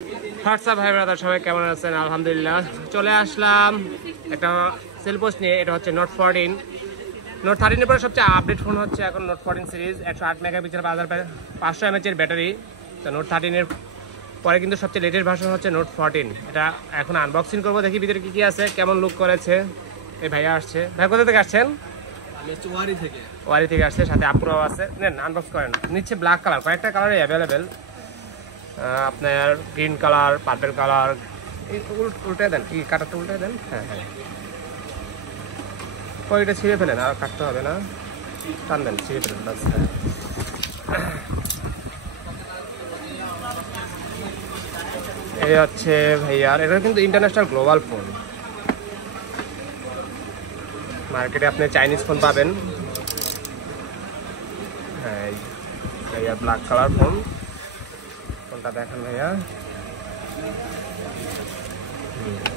WhatsApp ভাই brother সবাই কেমন আছেন? আলহামদুলিল্লাহ চলে আসলাম একটা সেল পোস্ট নিয়ে। এটা হচ্ছে নোট 14। নোট 13 এর পরে সবচেয়ে আপডেট ফোন হচ্ছে এখন নোট 14 সিরিজ। 108 মেগাপিক্সেল 500 mAh এর ব্যাটারি। তো নোট 13 এর পরে কিন্তু সবচেয়ে লেটেস্ট ভার্সন হচ্ছে নোট 14। এটা এখন আনবক্সিং করবো, দেখি ভিতরে কি কি আছে, কেমন লুক করেছে। এই ভাইয়া আসছে। ভাই কোথা থেকে আসছেন? ওয়ারি থেকে আসছে, সাথে আপুরাও আছে। নেন আনবক্স করেন। নিচ্ছে ব্ল্যাক কালার, কয়েকটা কালারে অ্যাভেলেবেল। আপনার গ্রিন কালার, পার্পল কালার। উল্টে দেন, কি কাটারটা উল্টে দেন। হ্যাঁ হ্যাঁ, ওইটা ছিঁড়ে ফেলেন, আর কাটতে হবে না, টান দেন, ছিঁড়ে ফেলেন বাস। এই হচ্ছে ভাইয়ার, এটা কিন্তু ইন্টারন্যাশনাল গ্লোবাল ফোন। মার্কেটে আপনি চাইনিজ ফোন পাবেন। হ্যাঁ, ভাইয়ার ব্ল্যাক কালার ফোন। ফোনটা দেখেন ভাইয়া,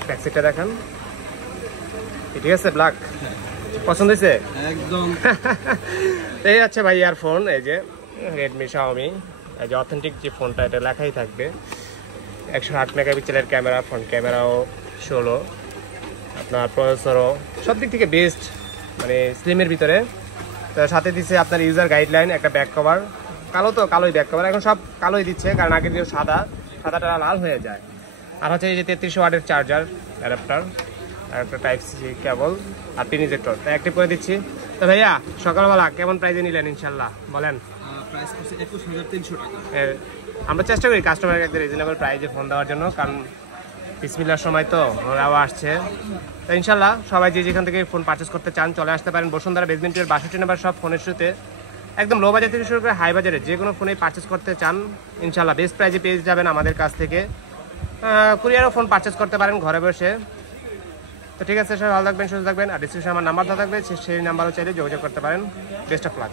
ব্যাকসাইডটা দেখেন। ঠিক আছে, ব্ল্যাক পছন্দ হয়েছে একদম। এই হচ্ছে ভাইয়ার ফোন, এই যে রেডমি শাওমি। এই যে অথেন্টিক যে ফোনটা, এটা লেখাই থাকবে 108 মেগাপিক্সেলের ক্যামেরা, ফ্রন্ট ক্যামেরাও 16, আপনার প্রসেসরও সব দিক থেকে বেস্ট, মানে স্লিমের ভিতরে। তো সাথে দিচ্ছে আপনার ইউজার গাইডলাইন, একটা ব্যাক কভার। কালো তো কালোই ব্যাক কভার, এখন সব কালোই দিচ্ছে, কারণ আগে যে সাদাটা লাল হয়ে যায়। আর হচ্ছে এই যে 33 ওয়াটের চার্জার অ্যাডাপ্টার, আর একটা টাইপ সি কেবল, আর পিন ইজেক্টর। তাই অ্যাক্টিভ করে দিচ্ছি। তো ভাইয়া সকালবেলা কেমন প্রাইজে নিলেন ইনশাল্লাহ বলেন? প্রাইস হচ্ছে 21,300 টাকা। আমরা চেষ্টা করি কাস্টমারকে একদম রিজনেবল প্রাইজে ফোন দেওয়ার জন্য, কারণ বিসমিল্লার সময় তো ওরাও আসছে। তো ইনশাল্লাহ সবাই যে যেখান থেকে ফোন পারচেস করতে চান চলে আসতে পারেন বসুন্ধরা বেসমেন্টের 62 নম্বর সব ফোনের শুরুতে। একদম লো বাজার থেকে শুরু করে হাই বাজারে যে কোনো ফোনেই পারচেস করতে চান ইনশাল্লাহ বেস্ট প্রাইজে পেয়ে যাবেন আমাদের কাছ থেকে। কুরিয়ারও ফোন পারচেস করতে পারেন ঘরে বসে। তো ঠিক আছে, সবাই ভালো থাকবেন, সুস্থ থাকবেন। আর ডিসক্রিপশনে আমার নাম্বার দেওয়া থাকবে, সেই নাম্বারও চাইলে যোগাযোগ করতে পারেন। Best of luck.